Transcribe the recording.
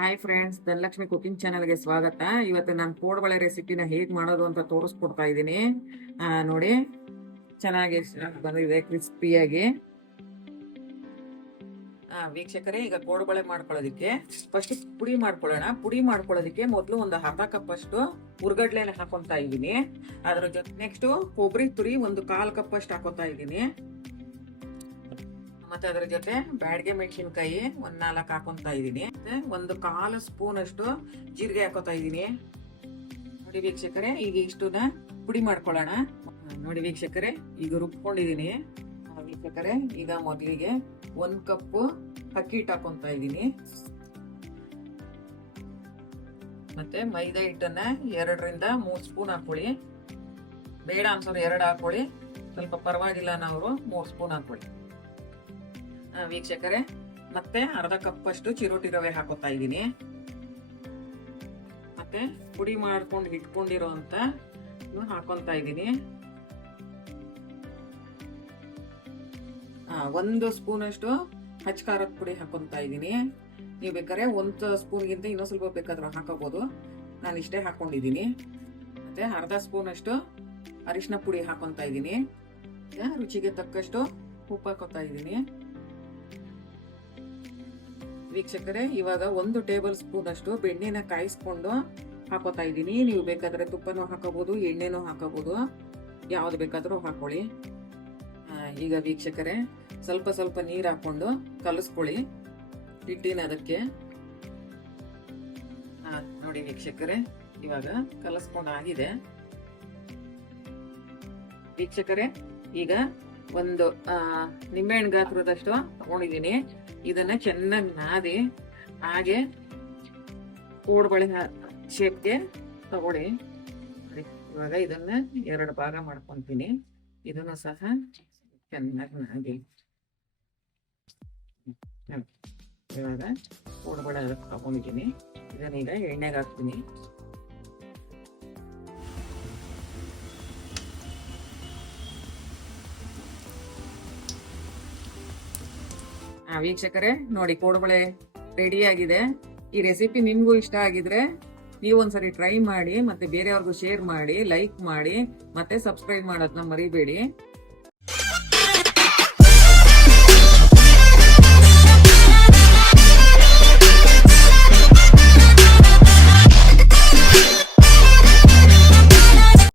Hi friends, Dhanalakshmi cooking ಚಾನಲ್ಗೆ ಸ್ವಾಗತ. ಇವತ್ತು ನಾನು ಕೋಡ್ಬಳೆ ರೆಸಿಪಿನ ಹೇಗೆ ಮಾಡೋದು ಅಂತ ತೋರಿಸ್ಕೊಡ್ತಾ ಇದ್ದೀನಿ. ನೋಡಿ, ಚೆನ್ನಾಗಿ ಬಂದಿದೆ ಕ್ರಿಸ್ಪಿಯಾಗಿ. ವೀಕ್ಷಕರೇ, ಈಗ ಕೋಡ್ಬಳೆ ಮಾಡ್ಕೊಳ್ಳೋದಕ್ಕೆ ಫಸ್ಟ್ ಪುಡಿ ಮಾಡ್ಕೊಳ್ಳೋಣ. ಪುಡಿ ಮಾಡ್ಕೊಳ್ಳೋದಕ್ಕೆ ಮೊದಲು ಒಂದು ಅರ್ಧ ಕಪ್ ಅಷ್ಟು ಹುರ್ಗಡ್ಲೆನ ಹಾಕೊತಾ ಇದ್ದೀನಿ. ಅದ್ರ ಜೊತೆ ನೆಕ್ಸ್ಟ್ ಕೊಬ್ಬರಿ ತುರಿ ಒಂದು 1/4 ಕಪ್ ಅಷ್ಟು ಹಾಕೋತಾ ಇದ್ದೀನಿ. ಮತ್ತೆ ಅದ್ರ ಜೊತೆ ಬ್ಯಾಡಗೆ ಮೆಣಸಿನಕಾಯಿ 4 ಹಾಕೊಂತಾ ಇದೀನಿ. ಒಂದು 1/4 ಸ್ಪೂನ್ ಅಷ್ಟು ಜೀರಿಗೆ ಹಾಕೋತಾ ಇದೀನಿ. ನೋಡಿ ವೀಕ್ಷಕರೇ, ಈಗ ಇಷ್ಟನ್ನ ಪುಡಿ ಮಾಡ್ಕೊಳ್ಳೋಣ. ನೋಡಿ ವೀಕ್ಷಕರೇ, ಈಗ ರುಬ್ಕೊಂಡಿದೀನಿ. ವೀಕ್ಷಕರೇ, ಈಗ ಮೊದಲಿಗೆ 1 ಕಪ್ ಅಕ್ಕಿ ಹಿಟ್ಟು ಹಾಕೊಂತಾ ಇದೀನಿ. ಮತ್ತೆ ಮೈದಾ ಹಿಟ್ಟನ್ನ 2ರಿಂದ 3 ಸ್ಪೂನ್ ಹಾಕೊಳ್ಳಿ. ಬೇಡ ಅನ್ಸೋರು 2 ಹಾಕೊಳ್ಳಿ, ಸ್ವಲ್ಪ ಪರವಾಗಿಲ್ಲ ಅನ್ನೋರು 3 ಸ್ಪೂನ್ ಹಾಕೊಳ್ಳಿ. ವೀಕ್ಷಕರೇ, ಮತ್ತೆ ಅರ್ಧ ಕಪ್ ಅಷ್ಟು ಚಿರೋಟಿ ರವೆ ಹಾಕೋತಾ ಇದ್ದೀನಿ. ಮತ್ತೆ ಪುಡಿ ಮಾಡ್ಕೊಂಡು ಇಟ್ಕೊಂಡಿರೋ ಅಂತ ಹಾಕೊಂತಾ ಇದ್ದೀನಿ. 1 ಸ್ಪೂನ್ ಅಷ್ಟು ಹಚ್ಚ ಖಾರದ ಪುಡಿ ಹಾಕೊಂತಾ ಇದ್ದೀನಿ. ನೀವು ಬೇಕಾದ್ರೆ 1 ಸ್ಪೂನ್ಗಿಂತ ಇನ್ನೂ ಸ್ವಲ್ಪ ಬೇಕಾದ್ರೂ ಹಾಕೋಬಹುದು. ನಾನು ಇಷ್ಟೇ ಹಾಕೊಂಡಿದ್ದೀನಿ. ಮತ್ತೆ ಅರ್ಧ ಸ್ಪೂನ್ ಅಷ್ಟು ಅರಿಶಿನ ಪುಡಿ ಹಾಕೊಂತಾ ಇದ್ದೀನಿ. ರುಚಿಗೆ ತಕ್ಕಷ್ಟು ಉಪ್ಪು ಹಾಕೋತಾ ಇದ್ದೀನಿ. ವೀಕ್ಷಕರೇ, ಇವಾಗ 1 ಟೇಬಲ್ ಸ್ಪೂನ್ ಅಷ್ಟು ಬೆಣ್ಣೆನ ಕಾಯಿಸ್ಕೊಂಡು ಹಾಕೋತಾ ಇದ್ದೀನಿ. ನೀವು ಬೇಕಾದ್ರೆ ತುಪ್ಪನೂ ಹಾಕೋಬಹುದು, ಎಣ್ಣೆನೂ ಹಾಕೋಬಹುದು, ಯಾವ್ದು ಬೇಕಾದ್ರೂ ಹಾಕೊಳ್ಳಿ. ಈಗ ವೀಕ್ಷಕರೇ, ಸ್ವಲ್ಪ ಸ್ವಲ್ಪ ನೀರು ಹಾಕೊಂಡು ಕಲಿಸ್ಕೊಳ್ಳಿ ಹಿಟ್ಟಿನ ಅದಕ್ಕೆ. ನೋಡಿ ವೀಕ್ಷಕರೇ, ಇವಾಗ ಕಲಸ್ಕೊಂಡಾಗಿದೆ. ವೀಕ್ಷಕರೇ, ಈಗ ಒಂದು ನಿಂಬೆಹಣ್ಣು ಗಾತ್ರದಷ್ಟು ತಗೊಂಡಿದ್ದೀನಿ. ಇದನ್ನ ಚೆನ್ನಾಗಿ ನಾದಿ ಹಾಗೆ ಕೋಡ್ಬಳೆ ಶೇಪ್ಗೆ ತಗೊಳ್ಳಿ. ಇವಾಗ ಇದನ್ನ 2 ಭಾಗ ಮಾಡ್ಕೊಂತೀನಿ. ಇದನ್ನು ಸಹ ಚೆನ್ನಾಗಿ ನಾದಿ ಇವಾಗ ಕೋಡ್ಬಳೆ ತಗೊಂಡಿದ್ದೀನಿ. ಇದನ್ನೀಗ ಎಣ್ಣೆಗೆ ಹಾಕ್ತೀನಿ. ವೀಕ್ಷಕರೇ, ನೋಡಿ ಕೋಡ್ಬಳೆ ರೆಡಿ ಆಗಿದೆ. ಈ ರೆಸಿಪಿ ನಿಮ್ಗೂ ಇಷ್ಟ ಆಗಿದ್ರೆ ನೀವು ಒಂದ್ಸರಿ ಟ್ರೈ ಮಾಡಿ, ಮತ್ತೆ ಬೇರೆಯವ್ರಿಗೂ ಶೇರ್ ಮಾಡಿ, ಲೈಕ್ ಮಾಡಿ, ಮತ್ತೆ ಸಬ್ಸ್ಕ್ರೈಬ್ ಮಾಡೋದನ್ನ ಮರಿಬೇಡಿ.